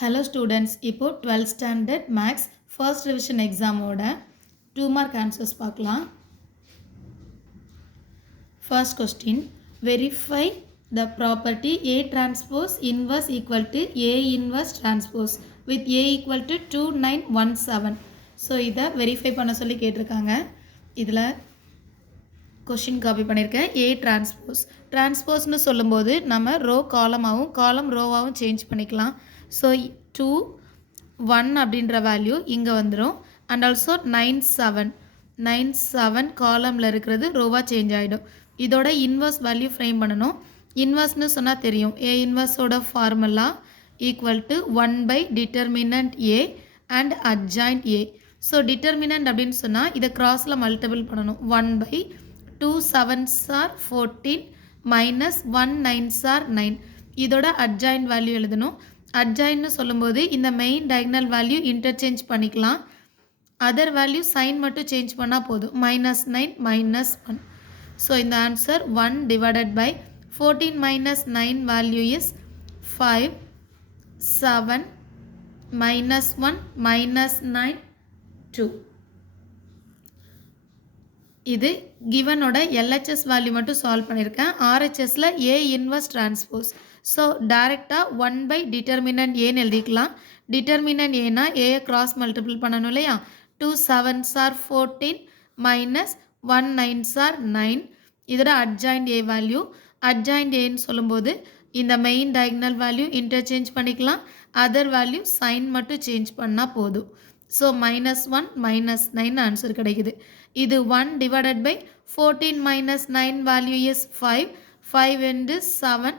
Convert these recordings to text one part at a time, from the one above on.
Hello students, இப்போ 12th standard maths first revision exam ஓட 2 mark answers பார்க்கலாம். First question, verify the property A transpose inverse equal to A inverse transpose with A equal to 2917. So இதை verify பண்ண சொல்லி கேட்டிருக்காங்க. இதில் question copy பண்ணியிருக்கேன். A transpose. Transposeன்னு சொல்லும்போது நம்ம row column-ஆவும் column row-ஆவும் change பண்ணிக்கலாம். So 2 1 அப்படின்ற வேல்யூ இங்கே வந்துடும். அண்ட் ஆல்சோ 97 காலமில் இருக்கிறது ரோவாக சேஞ்ச் ஆகிடும். இதோட இன்வர்ஸ் வேல்யூ ஃப்ரேம் பண்ணணும். இன்வர்ஸ்னு சொன்னால் தெரியும். ஏ இன்வர்ஸோட formula equal to 1 by determinant A and adjoint A. So determinant அப்படின்னு சொன்னால் இதை கிராஸில் மல்டிபிள் பண்ணணும். 1 by 2 7s are 14 minus 1 9s are 9. இதோட அட்ஜாயிண்ட் வேல்யூ எழுதணும். அட்ஜாயின்னு சொல்லும்போது இந்த மெயின் டயகனல் வேல்யூ இன்டர்சேஞ்ச் பண்ணிக்கலாம். அதர் வேல்யூ சைன் மட்டும் சேஞ்ச் பண்ணால் போதும். -9 -1. ஸோ இந்த answer 1 divided by 14 minus 9 value is 5 7 -1 -9 2. இது கிவனோட LHS வேல்யூ மட்டும் சால்வ் பண்ணியிருக்கேன். RHSல A இன்வர்ஸ் டிரான்ஸ்போஸ். ஸோ டைரெக்டாக 1 பை டிட்டர்மினன்ட் ஏன்னு எழுதிக்கலாம். டிட்டர்மினன்ட் ஏன்னா ஏயை கிராஸ் மல்டிபிள் பண்ணணும் இல்லையா. 2 7s are 14 minus 1 9s are 9. இதோட அட்ஜாயிண்ட் ஏ வேல்யூ. அட்ஜாயிண்ட் ஏன்னு சொல்லும்போது இந்த மெயின் டயகனல் வேல்யூ இன்டர்சேஞ்ச் பண்ணிக்கலாம். அதர் வேல்யூ சைன் மட்டும் சேஞ்ச் பண்ணால் போதும். ஸோ -1 -9 ஆன்சர் கிடைக்குது. இது 1 divided by 14 minus 9 value is 5 5 into 7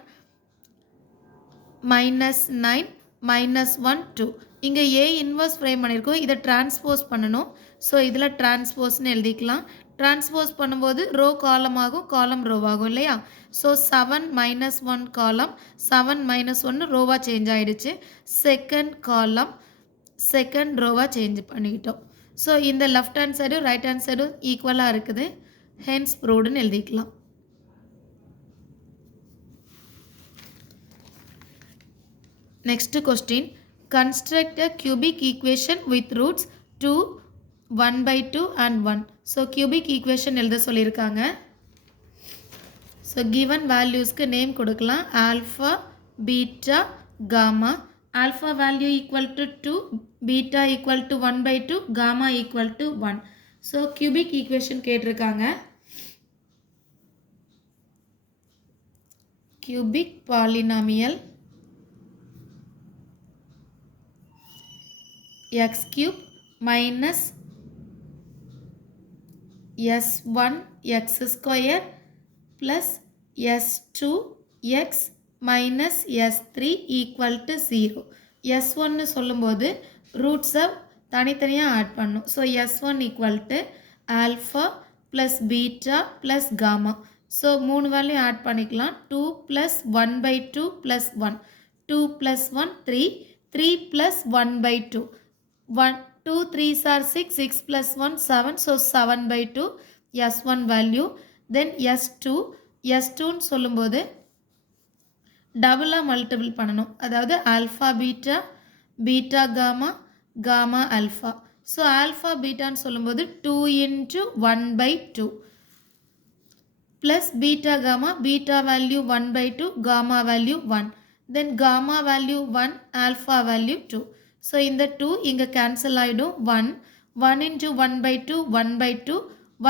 -9 -1 2. இங்கே ஏ இன்வர்ஸ் ஃப்ரேம் பண்ணியிருக்கோம். இதை டிரான்ஸ்போஸ் பண்ணணும். ஸோ இதில் டிரான்ஸ்போஸ்னு எழுதிக்கலாம். டிரான்ஸ்போஸ் பண்ணும்போது ரோ காலம் ஆகும், காலம் ரோ ஆகும் இல்லையா. ஸோ 7 -1 காலம் 7 -1 ரோவாக சேஞ்ச் ஆகிடுச்சு. செகண்ட் காலம் செகண்ட் ரோவாக சேஞ்ச் பண்ணிக்கிட்டோம். ஸோ இந்த லெஃப்ட் ஹேண்ட் சைடும் ரைட் ஹேண்ட் சைடும் ஈக்குவலாக இருக்குது. ஹென்ஸ் ப்ரூவ்டுன்னு எழுதிக்கலாம். Next question, construct a cubic equation with roots 2 1 by 2 and 1. So cubic equation எழுத சொல்லியிருக்காங்க. So given valuesக்கு நேம் கொடுக்கலாம். alpha beta gamma. alpha value equal to 2, beta equal to 1 by 2, gamma equal to 1. So cubic equation கேட்டிருக்காங்க. cubic polynomial x cube minus s1 x square plus s2 x minus s3 equal to 0. s1 சொல்லும்போது ரூட்ஸை தனித்தனியாக add பண்ணும். So s1 equal to alpha plus beta plus gamma. So 3 value add பண்ணிக்கலாம். 2 plus 1 by 2 plus 1. 2 plus 1 3 3 plus 1 by 2. 2 3s are 6 6 plus 1 7. So 7 by 2 s1 value. Then s2ன்னு சொல்லும்போது டபுளாக multiple பண்ணணும். அதாவது alpha beta beta gamma gamma alpha. So alpha பீட்டான்னு சொல்லும்போது 2 into 1 by 2 plus beta gamma beta value 1 by 2 gamma value 1. Then gamma value 1 alpha value 2. So இந்த 2 இங்கே cancel ஆகிடும். 1 into 1 by 2 1 by 2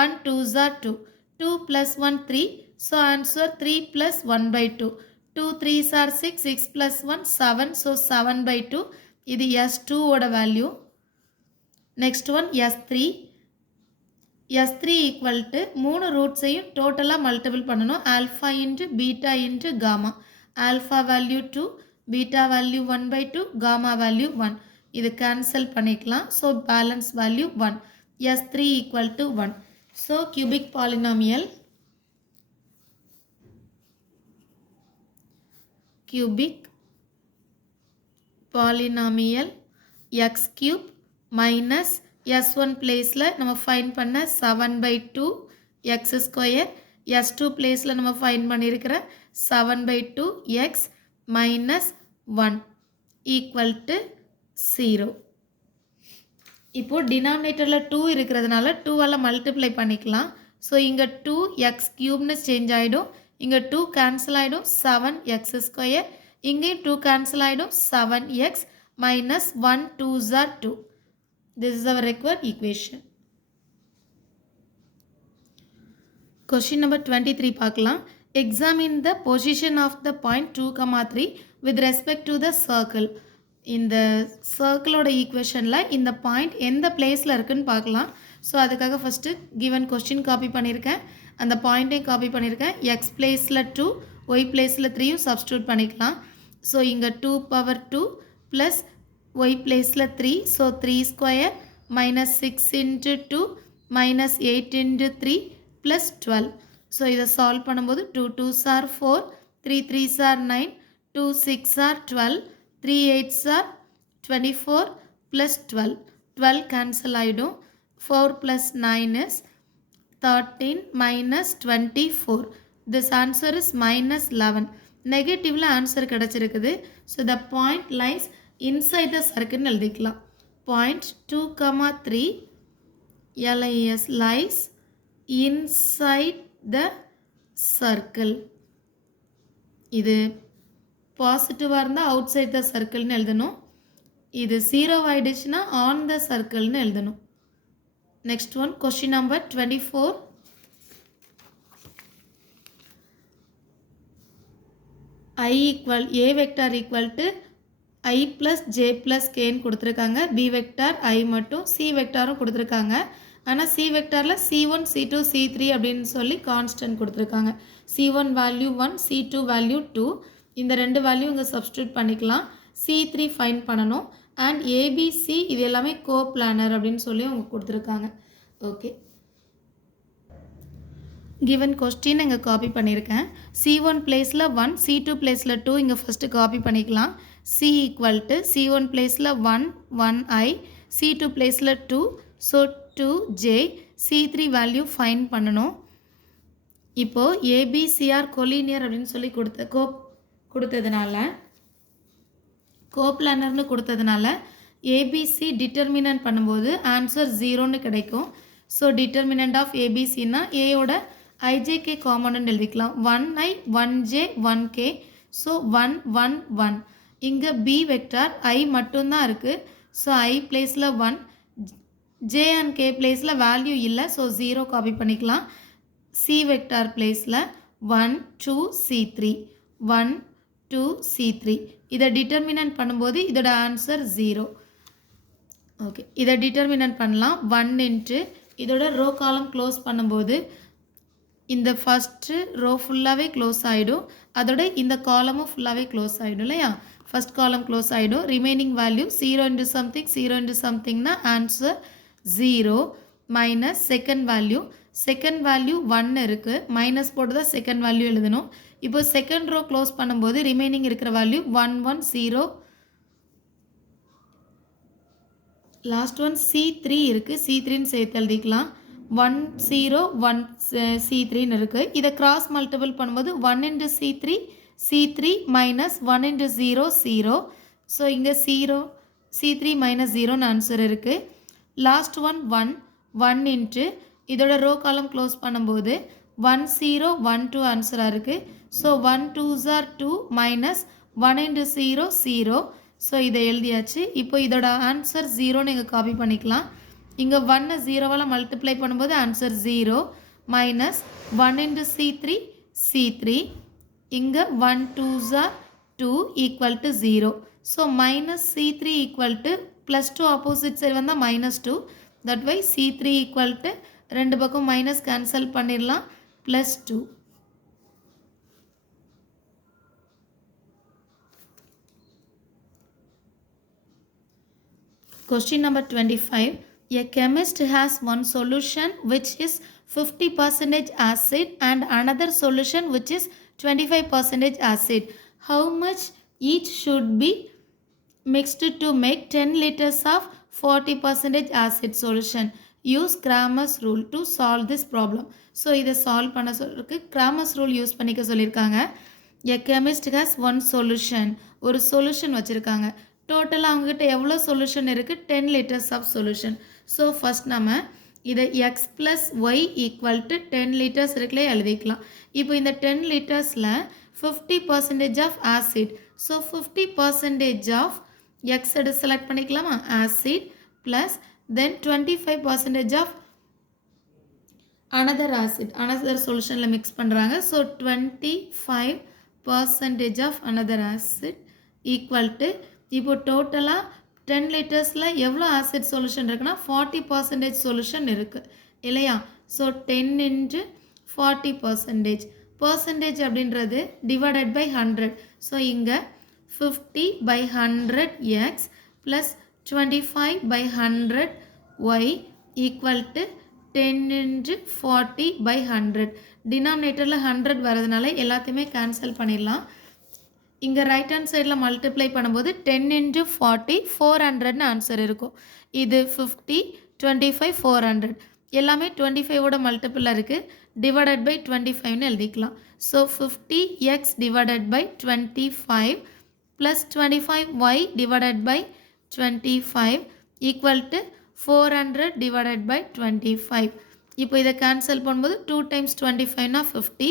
1 2s are 2 2 plus 1 3. So answer 3 plus 1 by 2 2 3s are 6 6 plus 1 7. So 7 by 2. இது s2 ஓட value. Next one s3 equal to 3 ரூட்ஸையும் டோட்டலாக multiple பண்ணணும். Alpha into beta into gamma. Alpha value 2 beta value 1 by 2 gamma value 1. இது cancel பண்ணிக்கலாம். So balance value 1. s3 equal to 1. So cubic polynomial x cube minus s1 பிளேஸில் நம்ம fine பண்ண 7 by 2 x square. s2 பிளேஸில் நம்ம fine பண்ணியிருக்கிற 7 by 2 x minus 1 equal to 0. இப்போ டினாமினேட்டரில் 2 இருக்கிறதுனால 2ஆல் மல்டிப்ளை பண்ணிக்கலாம். ஸோ இங்கே 2x கியூப்னு சேஞ்ச் ஆகிடும். இங்கே 2 கேன்சல் ஆகிடும். 7x square. இங்கேயும் 2 கேன்சல் ஆகிடும். 7x minus 1 2s are 2. This is our required equation. Question number 23 பார்க்கலாம். Examine the position of the point 2, 3 with respect to the circle. இந்த சர்க்கிளோட ஈக்குவேஷனில் இந்த பாயிண்ட் எந்த பிளேஸில் இருக்குன்னு பார்க்கலாம். ஸோ அதுக்காக ஃபஸ்ட்டு கிவன் கொஸ்டின் காப்பி பண்ணியிருக்கேன், அந்த பாயிண்ட்டையும் காப்பி பண்ணியிருக்கேன். எக்ஸ் பிளேஸில் 2, ஒய் பிளேஸில் 3யும் சப்ஸ்டியூட் பண்ணிக்கலாம். ஸோ இங்கே 2 பவர் 2 ப்ளஸ் ஒய் பிளேஸில் 3, so 3 square minus 6 into 2 minus 8 into 3 plus 12. So இதை சால்வ் பண்ணும்போது 2 2s are 4, 3 3s are 9, 2 6 are 12, 3 8s are 24 plus 12. 12 cancel ஆயிடும். 4 plus 9 is 13 minus 24. This answer is minus 11. நெகட்டிவ்ல answer கிடச்சிருக்குது. So the point lies inside the circle எழுதிக்கலாம். Point 2, 3 LIS lies inside the circle. இது பாசிட்டிவாக இருந்தால் out side the சர்க்கிள்னு எழுதணும். இது 0 ஆகிடுச்சுன்னா ஆன் த சர்க்கிள்னு எழுதணும். Next one question number 24. I equal A vector equal to I plus J plus Kன்னு கொடுத்துருக்காங்க. B vector I மட்டும், C vectorம் கொடுத்துருக்காங்க. ஆனால் C vectorல C1 C2 C3 அப்படின்னு சொல்லி கான்ஸ்டன்ட் கொடுத்துருக்காங்க. C1 value 1, C2 value 2. இந்த ரெண்டு வேல்யூ இங்கே சப்ஸ்டியூட் பண்ணிக்கலாம். C3 ஃபைண்ட் பண்ணணும். அண்ட் ABC இது எல்லாமே கோ பிளானர் அப்படின்னு சொல்லி அவங்க கொடுத்துருக்காங்க. ஓகே, கிவன் கொஸ்டின் இங்கே காப்பி பண்ணியிருக்கேன். C1 பிளேஸில் 1, C2 பிளேஸில் 2 இங்கே ஃபஸ்ட்டு காப்பி பண்ணிக்கலாம். C ஈக்குவல் டு C1 பிளேஸில் 1 1i, C2 பிளேஸில் 2, so 2j, C3 value find பண்ணணும். இப்போது ஏபிசிஆர் கொலீனியர் அப்படின்னு சொல்லி கொடுத்ததுனால கோப்ளானர்னு கொடுத்ததுனால ஏபிசி டிட்டர்மினன்ட் பண்ணும்போது ஆன்சர் 0ன்னு கிடைக்கும். ஸோ டிட்டர்மினன்ட் ஆஃப் ஏபிசின்னா ஏயோட ஐஜேகே காம்பனன்ட் எழுதிக்கலாம். 1i 1j 1k, so 1 1 1. இங்கே பி வெக்டார் ஐ மட்டும்தான் இருக்குது. ஸோ ஐ பிளேஸில் 1, ஜே அண்ட் கே பிளேஸில் வேல்யூ இல்லை, ஸோ 0 காப்பி பண்ணிக்கலாம். சி வெக்டார் பிளேஸில் 1 2 C3, 1 2 C3. இதை டிட்டர்மினன்ட் பண்ணும்போது இதோட ஆன்சர் 0. ஓகே, இதை டிட்டர்மினன்ட் பண்ணலாம். 1 இன்ட்டு இதோட ரோ காலம் க்ளோஸ் பண்ணும்போது இந்த ஃபஸ்ட்டு ரோ ஃபுல்லாகவே க்ளோஸ் ஆகிடும். அதோட இந்த காலமும் ஃபுல்லாகவே க்ளோஸ் ஆகிடும் இல்லையா? ஃபஸ்ட் காலம் க்ளோஸ் ஆகிடும். Remaining value 0 into something 0 into சம்திங்னா ஆன்சர் 0 மைனஸ் செகண்ட் வேல்யூ 1 இருக்குது. மைனஸ் போட்டு தான் செகண்ட் வேல்யூ எழுதணும். இப்போ செகண்ட் ரோ க்ளோஸ் பண்ணும்போது ரிமைனிங் இருக்கிற வேல்யூ 1 1 0. லாஸ்ட் ஒன் C3 இருக்குது. C3ன்னு சேர்த்து எழுதிக்கலாம். 1 0 1 C3ன்னு இருக்குது. இதை கிராஸ் மல்டிபிள் பண்ணும்போது 1 into C3 minus 1 into 0 0. So இங்கே 0 C3 மைனஸ் 0ன்னு ஆன்சர் இருக்குது. லாஸ்ட் ஒன் 1 இன்ட்டு இதோட ரோ காலம் க்ளோஸ் பண்ணும்போது 1 0 1 2 ஆன்சராக இருக்குது. So 1 2s are 2 minus 1 into 0 0. So இதை எழுதியாச்சு. இப்போ இதோட ஆன்சர் 0ன்னு இங்கே காப்பி பண்ணிக்கலாம். இங்கே 1 0வால் மல்டிப்ளை பண்ணும்போது ஆன்சர் 0 மைனஸ் 1 இன்ட்டு C3 இங்கே 1 2s are 2 equal to 0. So minus C3 equal to plus 2 opposite side வந்தால் minus 2. That way C3 equal to ரெண்டு பக்கம் மைனஸ் கேன்சல் பண்ணிடலாம், plus 2. Question number 25. A chemist has one solution which is 50% acid and another solution which is 25% acid. How much each should be mixed to make 10 liters of 40% acid solution? Use Cramer's rule to solve this problem. So இதை solve பண்ண சொல்லிருக்கு. Cramer's rule use பண்ணிக்க சொல்லியிருக்காங்க. A chemist has one solution. ஒரு solution வச்சுருக்காங்க. டோட்டலாக அவங்ககிட்ட எவ்வளோ சொல்யூஷன் இருக்குது 10 litres of solution. So first நம்ம இதை X plus Y equal to 10 litres இருக்குல்லே எழுதிக்கலாம். இப்போ இந்த 10 லிட்டர்ஸில் 50% of acid. So 50% of X எடுத்து செலக்ட் பண்ணிக்கலாமா, acid plus then 25% of another acid, another solution mix பண்றாங்க. So 25% of another acid equal to இப்போ டோட்டலா 10 லிட்டர்ஸ்ல எவ்வளோ ஆசிட் சொல்யூஷன் இருக்குன்னா 40% சொல்யூஷன் இருக்கு இல்லையா. So 10 into 40%. பர்சன்டேஜ் அப்படின்றது டிவைடட் பை 100. ஸோ இங்கே 50 by 100 x plus 25 by 100 y equal to 10 into 40 by 100. டினாமினேட்டரில் 100 வரதுனால எல்லாத்தையுமே கேன்சல் பண்ணிடலாம். இங்கே ரைட் ஹேண்ட் சைடில் மல்டிப்ளை பண்ணும்போது 10 into 40 400ன்னு ஆன்சர் இருக்கும். இது 50 25 400 எல்லாமே 25ஓட மல்டிப்பிளில் இருக்குது. டிவைடட் பை 25ன்னு எழுதிக்கலாம். So 50x divided by 25 plus 25y divided by 25 equal to 400 divided by 25. இப்போ இதை கேன்சல் பண்ணும்போது 2 times 25 50.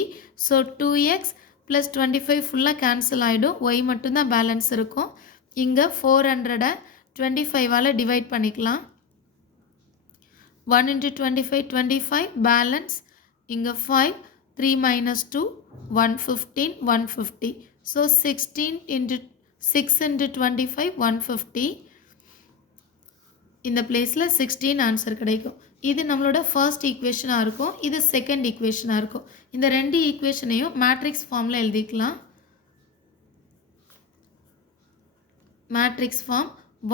ஸோ 2x plus 25 ஃபுல்லாக கேன்சல் ஆகிடும். y மட்டும்தான் பேலன்ஸ் இருக்கும். இங்கே 400 25ஆல் டிவைட் பண்ணிக்கலாம். 1 into 25 25 பேலன்ஸ். இங்கே 5 3 minus 2 115 150. So 16 into 6 into 25 150. இந்த பிளேஸில் 16 ஆன்சர் கிடைக்கும். இது நம்மளோட ஃபர்ஸ்ட் ஈக்குவேஷனாக இருக்கும். இது செகண்ட் ஈக்குவேஷனாக இருக்கும். இந்த ரெண்டு ஈக்குவேஷனையும் மேட்ரிக்ஸ் ஃபார்மில் எழுதிக்கலாம். மேட்ரிக்ஸ் ஃபார்ம்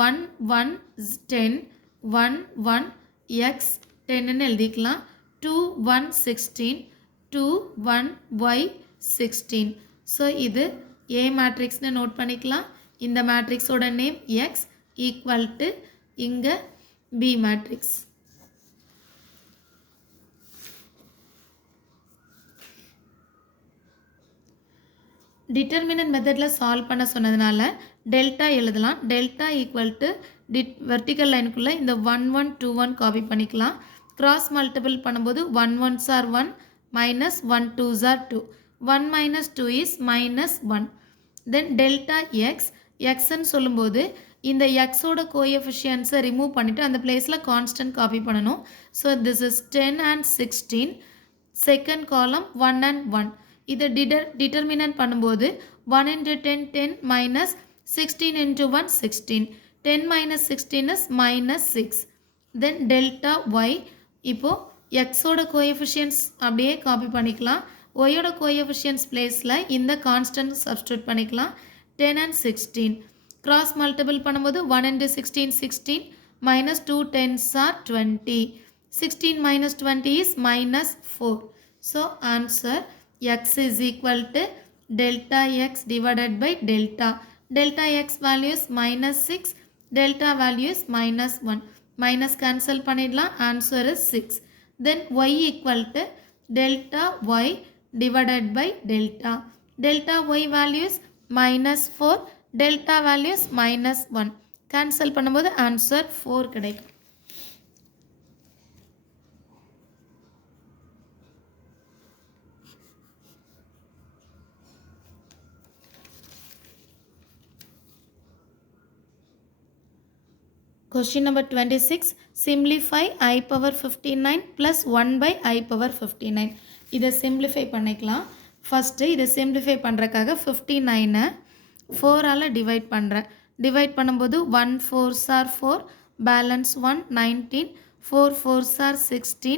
1 1 10 1 1 x 10ன்னு எழுதிக்கலாம். 2 1 16 2 1 y 16. ஸோ இது ஏ மேட்ரிக்ஸ்னு நோட் பண்ணிக்கலாம். இந்த மேட்ரிக்ஸோட நேம் x ஈக்குவல் டு இங்கே பி மேட்ரிக்ஸ். டிட்டர்மினன்ட் மெத்தடில் சால்வ் பண்ண சொன்னதுனால டெல்டா எழுதலாம். டெல்டா ஈக்குவல் டு வெர்டிக்கல் லைனுக்குள்ளே இந்த 1 1 2 1 காப்பி பண்ணிக்கலாம். கிராஸ் மல்டிபிள் பண்ணும்போது 1 1s are 1 minus 1 2s are 2. 1 minus 2 is minus 1. Then delta X எக்ஸ்ன்னு சொல்லும்போது இந்த எக்ஸோட கோஎஃபிஷியன்ஸை ரிமூவ் பண்ணிவிட்டு அந்த பிளேஸில் கான்ஸ்டன்ட் காப்பி பண்ணணும். So this is 10 and 16. Second column 1 and 1. இதை டிட்டர்மினன்ட் பண்ணும்போது 1 into 10 10 minus 16 into 1 16. 10 minus 16 is minus 6. Then delta y. இப்போது எக்ஸோட கோஎஃபிஷியன்ஸ் அப்படியே காப்பி பண்ணிக்கலாம். ஒய்யோட கோஎஃபிஷியன்ஸ் பிளேஸில் இந்த கான்ஸ்டன்ட் சப்ஸ்டியூட் பண்ணிக்கலாம். 10 and 16. கிராஸ் மல்டிபிள் பண்ணும்போது 1 into 16 16 minus 2 10s are 20. 16 minus 20 is minus 4. So answer x is equal to delta x divided by delta. Delta x value is minus 6. Delta value is minus 1. Minus cancel பண்ணிடலாம். Answer is 6. Then y equal to delta y divided by delta. Delta y value is minus 4. Delta value is minus 1. Cancel பண்ணும்போது answer 4 கிடைக்கும். Question number 26. Simplify I power 59 plus 1 by I power 59. இதை simplify பண்ணிக்கலாம். First இதை simplify பண்ணுறக்காக 59 4ஆல் divide பண்ணுறேன். Divide பண்ணும்போது 1 4s are 4 balance 1 19 4 4s are 16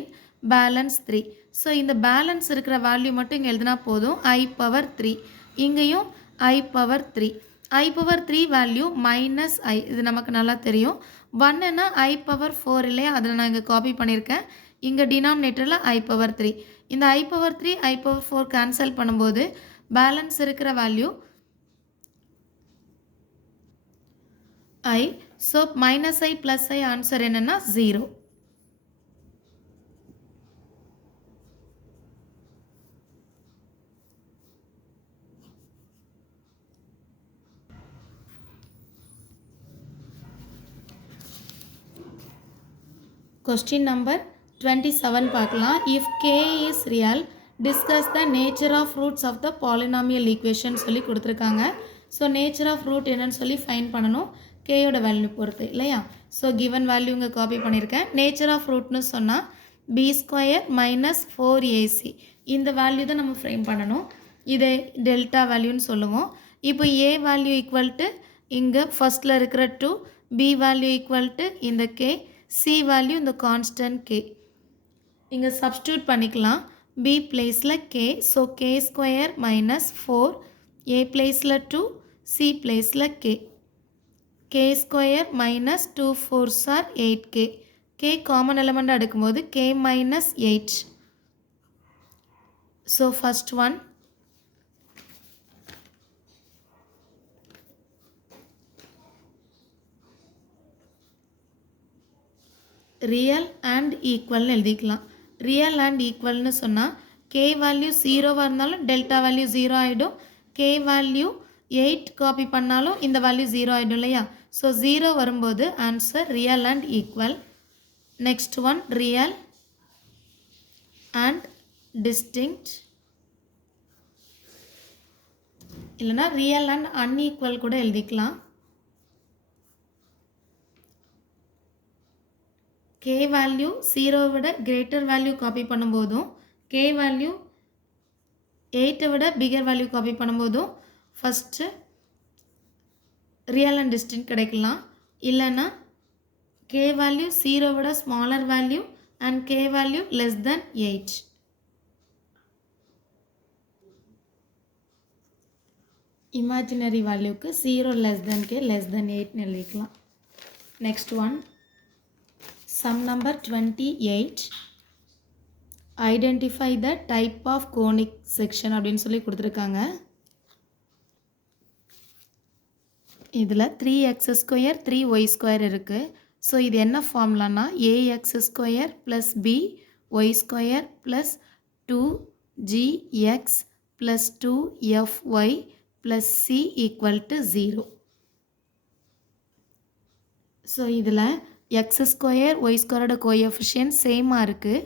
balance 3. So இந்த balance இருக்கிற value மட்டும் இங்கே எழுதினா போதும். I power 3 இங்கேயும் I power 3. I power 3 value minus I, இது நமக்கு நல்லா தெரியும். 1ன்னா I power 4 இல்லையா, அதில் நான் இங்கே காப்பி பண்ணியிருக்கேன். இங்கே டினாமினேட்டரில் I power 3. இந்த I power 3 I power 4 cancel பண்ணும்போது பேலன்ஸ் இருக்கிற value I. So minus I plus I answer என்னென்னா 0. Question number 27 பார்க்கலாம். If k is real, discuss the nature of roots of the polynomial equation சொல்லி கொடுத்துருக்காங்க. So nature of root என்னன்னு சொல்லி fine பண்ணணும் கேயோட value பொறுத்து இல்லையா. ஸோ கிவன் வேல்யூ இங்கே காப்பி பண்ணியிருக்கேன். நேச்சர் ஆஃப் ரூட்னு சொன்னால் b² மைனஸ் 4ac இந்த வேல்யூ தான் நம்ம ஃப்ரேம் பண்ணணும். இதை டெல்டா வேல்யூன்னு சொல்லுவோம். இப்போ a வேல்யூ ஈக்குவல் டு இங்கே ஃபஸ்ட்டில் இருக்கிற 2, b வேல்யூ ஈக்குவல் டு இந்த k, c வேல்யூ இந்த கான்ஸ்டன்ட் k. இங்கே சப்ஸ்டியூட் பண்ணிக்கலாம். b பிளேஸில் k, so k² minus 4, a பிளேஸில் 2, c பிளேஸில் k. k² minus 2 4s are 8k. k common element எடுக்கும்போது k minus 8. So first one real and ஈக்குவல்னு எழுதிக்கலாம். ரியல் அண்ட் ஈக்குவல்னு சொன்னால் k வேல்யூ 0வாக இருந்தாலும் டெல்டா வேல்யூ 0 ஆகிடும். k வேல்யூ 8 காப்பி பண்ணாலும் இந்த வேல்யூ 0 ஆகிடும் இல்லையா. ஸோ 0 வரும்போது answer real and equal. Next one real and distinct, இல்லைனா ரியல் அண்ட் அன்ஈக்குவல் கூட எழுதிக்கலாம். k வேல்யூ 0 விட கிரேட்டர் வேல்யூ காப்பி பண்ணும்போதும் k வேல்யூ 8 விட பிகர் வேல்யூ காப்பி பண்ணும்போதும் ஃபஸ்ட்டு ரியல் அண்ட் டிஸ்டிங்க்ட் கிடைக்கலாம். இல்லைன்னா k வேல்யூ 0 விட smaller value and k value less than 8. Imaginary வேல்யூக்கு 0 less than k less than 8 எழுதிக்கலாம். Next one sum number 28, identify the type of conic section அப்படின்னு சொல்லி கொடுத்துருக்காங்க. இதில் 3x² 3y² இருக்குது. ஸோ இது என்ன ஃபார்முலானா ax² plus by² plus 2gx plus 2fy plus c equal to 0. So இதில் x² y² கோஎஃபிஷியன்ட் சேமாக இருக்குது.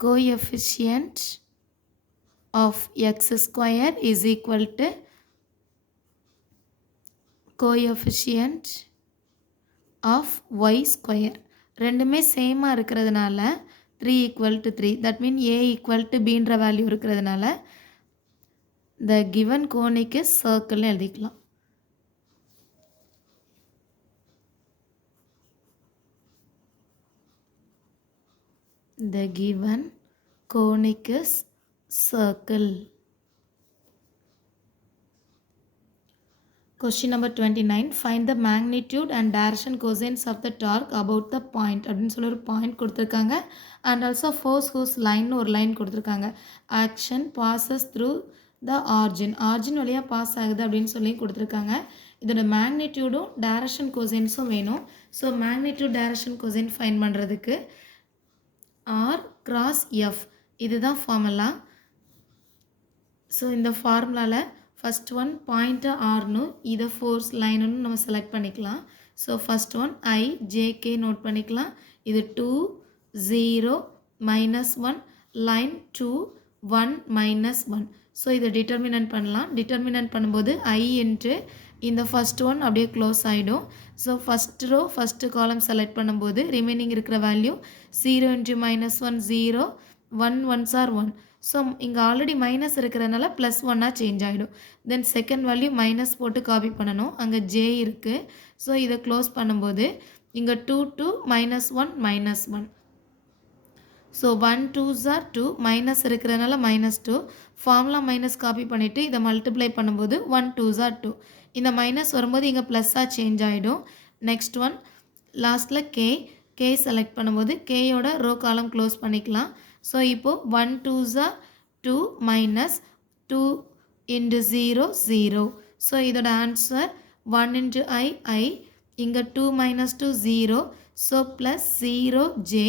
Coefficient of x² is equal to coefficient of y². ரெண்டுமே சேமாக இருக்கிறதுனால 3 equal to 3, that mean a equal to bன்ற வேல்யூ இருக்கிறதுனால the given conic is circle எழுதிக்கலாம். The given conic is circle. Question number 29, find the magnitude and direction cosines of the torque about the point அப்படின்னு சொல்லி ஒரு point கொடுத்துருக்காங்க. And also force whose line ஒரு line கொடுத்துருக்காங்க. Action passes through the origin வழியாக pass ஆகுது அப்படின்னு சொல்லி கொடுத்துருக்காங்க. இதோட மேக்னிடியூடும் டைரக்ஷன் கொசைன்ஸும் வேணும். So magnitude direction cosine find பண்ணுறதுக்கு r cross f இதுதான் ஃபார்முலா. ஸோ இந்த ஃபார்முலாவில் ஃபஸ்ட் ஒன் பாயிண்ட்டு ஆர்னு இதை ஃபோர்ஸ் லைனுன்னு நம்ம செலக்ட் பண்ணிக்கலாம். So first one i jk note பண்ணிக்கலாம். இது 2 0 -1 லைன் 2 1 -1. ஸோ இதை டிட்டர்மினன்ட் பண்ணலாம். டிட்டர்மினன்ட் பண்ணும்போது i இன்ட்டு இந்த ஃபஸ்ட் ஒன் அப்படியே க்ளோஸ் ஆகிடும். So first row first column select பண்ணும்போது ரிமைனிங் இருக்கிற வேல்யூ 0 × -1 0 1 1s are 1. ஸோ இங்கே ஆல்ரெடி மைனஸ் இருக்கிறதுனால +1 சேஞ்ச் ஆகிடும். தென் செகண்ட் வேல்யூ மைனஸ் போட்டு காப்பி பண்ணணும். அங்கே j இருக்குது. ஸோ இதை க்ளோஸ் பண்ணும்போது இங்கே 2 2 -1 -1. ஸோ 1 2s are 2 மைனஸ் இருக்கிறதுனால -2. ஃபார்முலா மைனஸ் காப்பி பண்ணிவிட்டு இதை மல்டிப்ளை பண்ணும்போது 1 2s are 2. இந்த மைனஸ் வரும்போது இங்கே ப்ளஸ்ஸாக சேஞ்ச் ஆகிடும். நெக்ஸ்ட் ஒன் லாஸ்ட்டில் k செலக்ட் பண்ணும்போது கேயோட ரோ காலம் க்ளோஸ் பண்ணிக்கலாம். ஸோ இப்போது 1 2s are 2 minus 2 into 0 0. So இதோட ஆன்சர் 1 into I இங்கே 2 minus 2 0. So plus 0j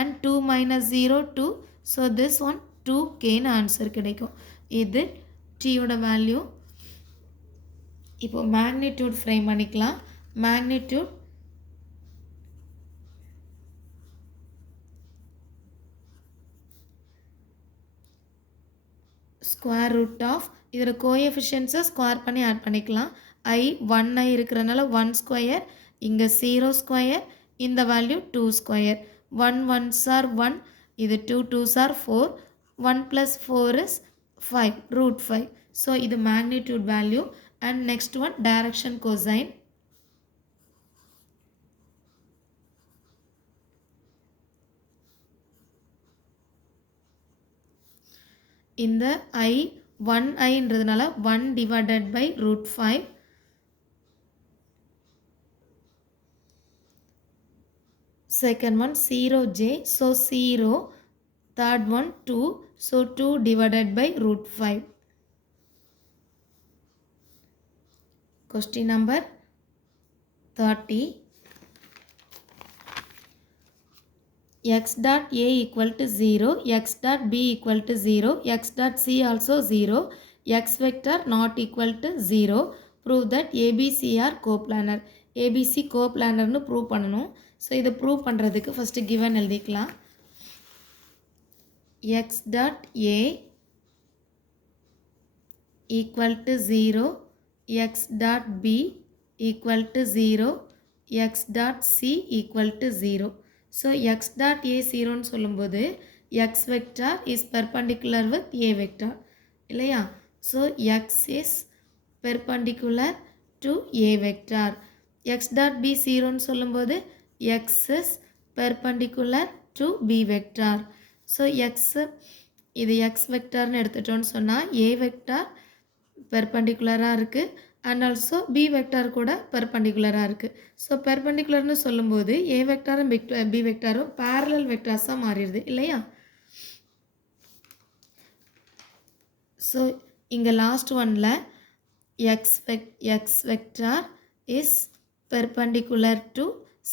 and 2 minus 0 2. So this one 2kன்னு ஆன்சர் கிடைக்கும். இது tயோட வேல்யூ. இப்போ மேக்னிடியூட் ஃப்ரேம் பண்ணிக்கலாம். மேக்னிடியூட் ஸ்கொயர் ரூட் ஆஃப் இதில் கோஎஃபிஷியன்ஸை ஸ்கொயர் பண்ணி ஆட் பண்ணிக்கலாம். I 1i இருக்கிறனால 1 ஸ்கொயர், இங்கே 0 ஸ்கொயர், இந்த வேல்யூ 2 ஸ்கொயர். 1 1s are 1, இது 2 2s are 4, 1 plus 4 is 5, root 5. So இது magnitude value. And next one direction cosine. இந்த I 1i ன்றதுனால 1 divided by root 5. Second one 0j, so 0. Third one 2, so 2 divided by root 5. Question number 30. X dot a equal to 0, x dot b equal to 0, x dot c also 0, x vector not equal to 0. Prove that ABC are coplanar. ABC coplanar னு prove பண்ணணும். So இதை prove பண்ணுறதுக்கு first given எழுதிக்கலாம். X dot a equal to 0, x dot b equal to 0, x dot c equal to 0. So x dot a 0 னு சொல்லும்போது x vector is perpendicular with a vector இல்லையா? So x is perpendicular to a vector. x dot b 0 னு சொல்லும்போது x is perpendicular to b vector. So x இது x vector னு எடுத்துட்டோம்னு சொன்னால் a vector perpendicular-ஆ இருக்குது and also b vector கூட perpendicular-ஆ இருக்குது. So perpendicular-னு சொல்லும்போது a vector-ம் b vector-ம் parallel vectors-ஆ மாறிடுது இல்லையா? ஸோ இங்கே லாஸ்ட் ஒன்ல x vector is perpendicular to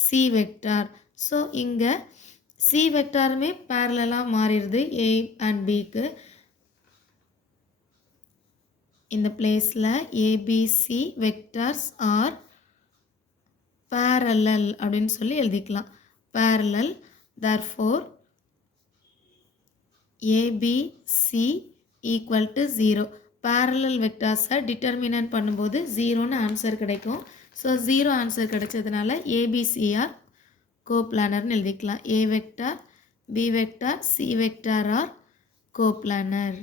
c vector. So இங்கே c vector-மே parallel-ஆக மாறிடுது a and b-க்கு. இந்த பிளேஸில் ABC vectors are parallel அப்படின்னு சொல்லி எழுதிக்கலாம். parallel, therefore ABC equal to 0. parallel vectors-ஐ determinant பண்ணும்போது 0ன்னு ஆன்சர் கிடைக்கும். ஸோ 0 ஆன்சர் கிடைச்சதுனால ABC are coplanar-னு எழுதிக்கலாம். A vector, B vector, C vector are coplanar.